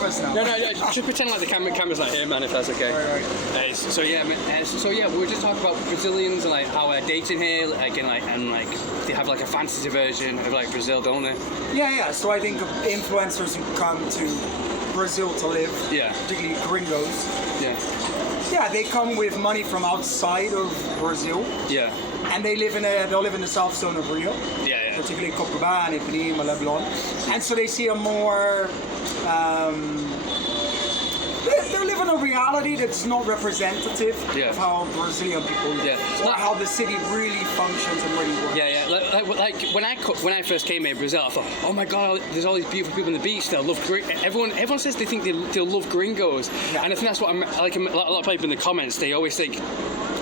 nervous now. No, just pretend like the camera's not here, man, if that's okay. Right. So yeah, we were just talking about Brazilians and like how dating here, like and they have like a fantasy version of like Brazil, don't they? Yeah. So I think of influencers who come to Brazil to live, particularly gringos. Yeah, they come with money from outside of Brazil. Yeah. And they'll live in the south zone of Rio. Yeah. Particularly Copacabana, Ipanema, Leblon. And so they see a more they're living a reality that's not representative of how Brazilian people live, or how the city really functions and really works. Like when I first came here in Brazil, I thought, oh my god, there's all these beautiful people on the beach. They'll love everyone says they think they'll love gringos, and I think that's what I'm like. A lot of people in the comments, they always think,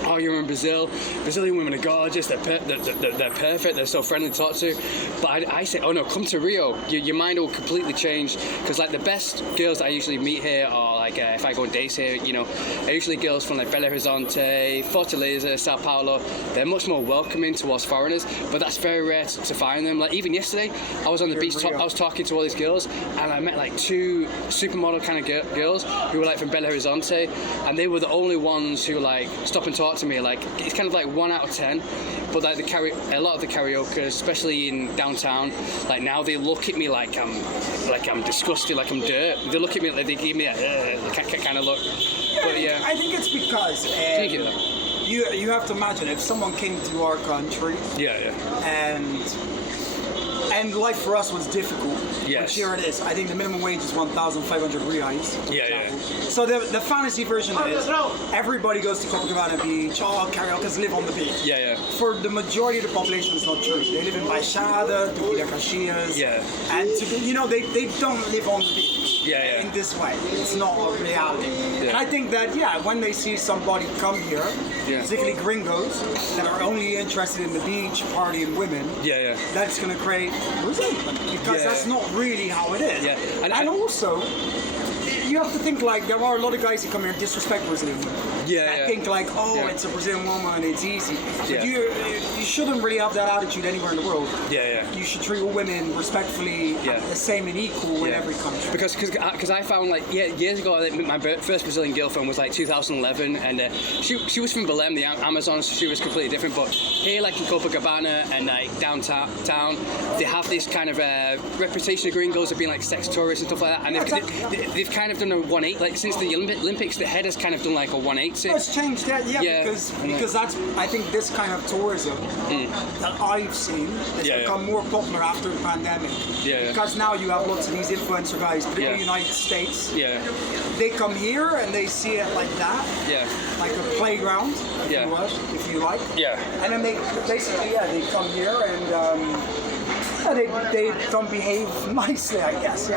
oh, you're in Brazil. Brazilian women are gorgeous. They're perfect. They're so friendly to talk to. But I say, oh no, come to Rio. Your mind will completely change, because like the best girls that I usually meet here are like if I go on dates here, you know, are usually girls from like Belo Horizonte, Fortaleza, Sao Paulo. They're much more welcoming towards foreigners, but that's very rare to find them. Like even yesterday, I was on the beach. I was talking to all these girls, and I met like two supermodel kind of girls who were like from Belo Horizonte, and they were the only ones who like stop and talk to me. Like it's kind of like 1 out of 10, but like a lot of the karaoke, especially in downtown, like now they look at me like I'm disgusted, like I'm dirt. They look at me like they give me a kind of look. But yeah, I think it's because you have to imagine if someone came to our country, and life for us was difficult. Which here it is. I think the minimum wage is 1,500 reais. So the fantasy version is everybody goes to Copacabana Beach, all karaoke live on the beach. For the majority of the population, it's not true. They live in Baixada, Duque de Caxias. And they don't live on the beach. In this way, it's not a reality. And I think that when they see somebody come here, particularly gringos that are only interested in the beach, partying women, that's going to create resentment, because that's not really how it is. And also, you have to think like there are a lot of guys who come here and disrespect Brazilian women. I think like, it's a Brazilian woman, it's easy. But you shouldn't really have that attitude anywhere in the world. You should treat all women respectfully, the same and equal in every country. Because I found like years ago, my first Brazilian girlfriend was like 2011, and she was from Belém, the Amazon, so she was completely different. But here, like in Copacabana and like downtown, they have this kind of reputation of gringos of being like sex tourists and stuff like that, and they've kind of done a 180, like since the Olympics, the head has kind of done like a 180. It's changed that, because that's, I think this kind of tourism that I've seen has become more popular after the pandemic. Because now you have lots of these influencer guys, particularly in the United States. They come here and they see it like that. Like a playground, if you like. And then they basically, they come here and they don't behave nicely, I guess.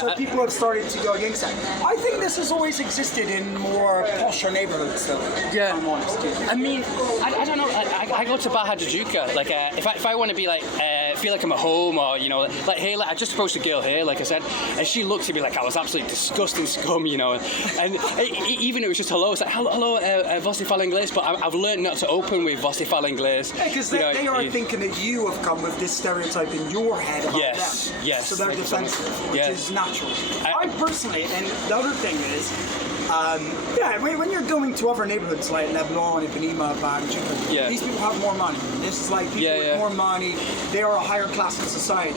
So people have started to go against that. I think this has always existed in more posher neighborhoods, though. I'm honest. I mean, I don't know. I go to Barra da Tijuca. Like, if I want to be like, feel like I'm at home, or like here, like I just approached a girl here, like I said, and she looked at me like I was absolutely disgusting scum, and even it was just hello. It's like hello, você fala inglês, but I've learned not to open with você fala inglês. Because they are thinking that you have come with this stereotype in your head about them. So they're defensive, which is natural. I personally, and the other thing is, when you're going to other neighborhoods like Leblon, Ipanema, Barra, these people have more money. This is like people with more money. They are a higher class in society.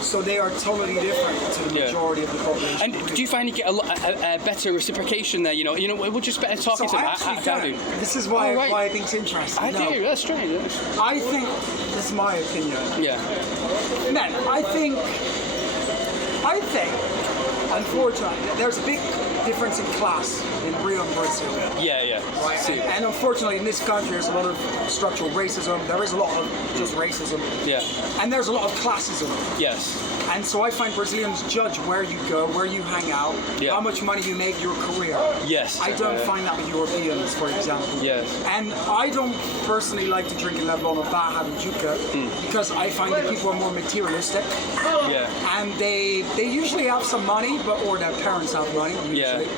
So they are totally different to the majority of the population. And do you find you get a better reciprocation there? We're just better talking to them. This is why I think it's interesting. I do. That's strange. I think this is my opinion. Man, I think, unfortunately, there's a big difference in class in Rio and Brazil. Right? And unfortunately, in this country, there's a lot of structural racism. There is a lot of just racism. And there's a lot of classism. And so I find Brazilians judge where you go, where you hang out, how much money you make, your career. I don't find that with Europeans, for example. And I don't personally like to drink in Leblon or Barra da Tijuca because I find that people are more materialistic. And they usually have some money, but or their parents have money, usually.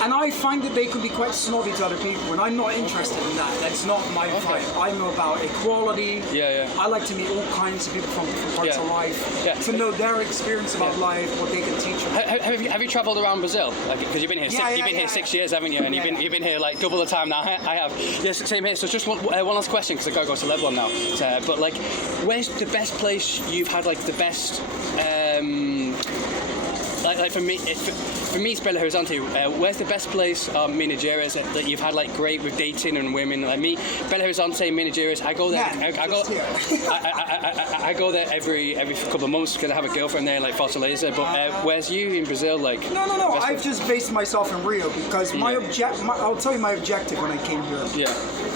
And I find that they can be quite snobby to other people, and I'm not interested in that. That's not my vibe. I'm about equality. I like to meet all kinds of people from different parts of life, to know their experience about life, what they can teach me. Have you travelled around Brazil? Because you've been here, you've been here 6 years, haven't you? And you've been here like double the time now. I have. Yes, same here. So just one last question, because I gotta go to Lebanon now. But like, where's the best place you've had like the best? Like for me, it's Belo Horizonte. Where's the best place, Minas Gerais, that you've had like great with dating and women? Like me, Belo Horizonte, Minas Gerais. I go there. I go there every couple of months because I have a girlfriend there, like Fortaleza. But where's you in Brazil? Like no. I've just based myself in Rio because I'll tell you my objective when I came here.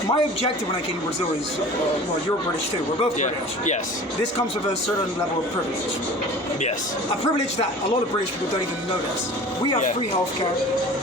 My objective when I came to Brazil is, well, you're British too. We're both British. Yes. This comes with a certain level of privilege. Yes. A privilege that a lot of British people don't even notice. We have free healthcare.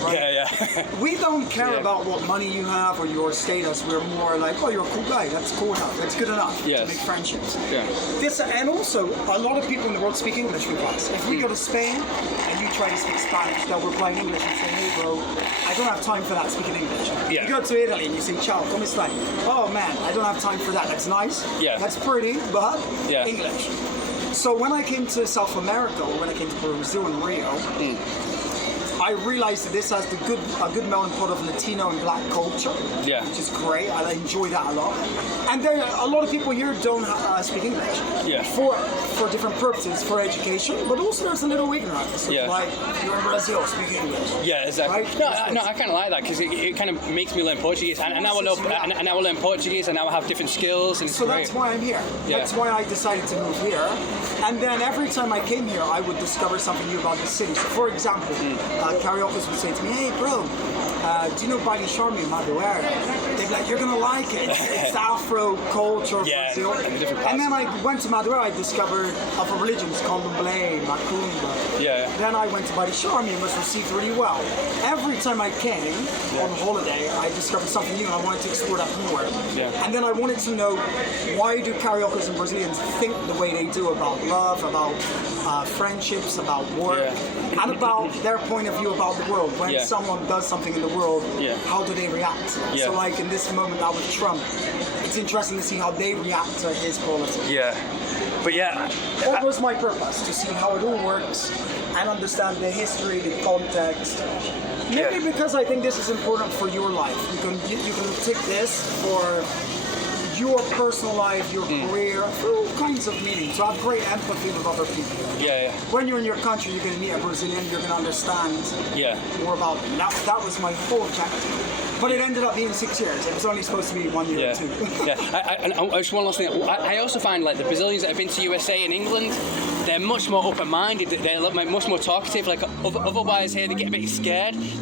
Right? We don't care about what money you have or your status. We're more like, oh, you're a cool guy. That's cool enough. That's good enough to make friendships. And also, a lot of people in the world speak English with us. If we go to Spain and you try to speak Spanish, they'll reply in English and say, hey, bro, I don't have time for that speaking English. You go to Italy and you say, ciao, come stai? Oh man, I don't have time for that. That's nice. That's pretty, but English. So when I came to South America, or when I came to Brazil and Rio, I realized that this has a good melting pot of Latino and Black culture, which is great. I enjoy that a lot. And there, a lot of people here don't speak English for different purposes, for education, but also there's a little ignorance. Like, you're in Brazil, speak English. Yeah, exactly. Right? No, I kind of like that because it kind of makes me learn Portuguese, and now I will learn Portuguese, and now I have different skills. And so that's why I'm here. That's why I decided to move here. And then every time I came here, I would discover something new about the city. So for example, Cariocas would say to me, hey bro, do you know Baile Charme in Madureira? They'd be like, you're gonna like it. It's Afro culture of Brazil. And then I went to Madureira, I discovered other religions, Candomblé, Macumba. Then I went to Baile Charme and was received really well. Every time I came on holiday, I discovered something new and I wanted to explore that more. And then I wanted to know, why do Cariocas and Brazilians think the way they do about love, about friendships, about work, and about their point of view about the world. When someone does something in the world, how do they react? So like in this moment now with Trump, it's interesting to see how they react to his policy. But that was my purpose, to see how it all works and understand the history, the context. Maybe because I think this is important for your life. You can take this for your personal life, your career, all kinds of meanings. So I have great empathy with other people. When you're in your country, you're going to meet a Brazilian, you're going to understand more about them. That was my whole objective. But it ended up being 6 years. It was only supposed to be 1 year or two. And just one last thing. I also find like the Brazilians that have been to USA and England, they're much more open-minded. They're much more talkative. Like otherwise here, they get a bit scared.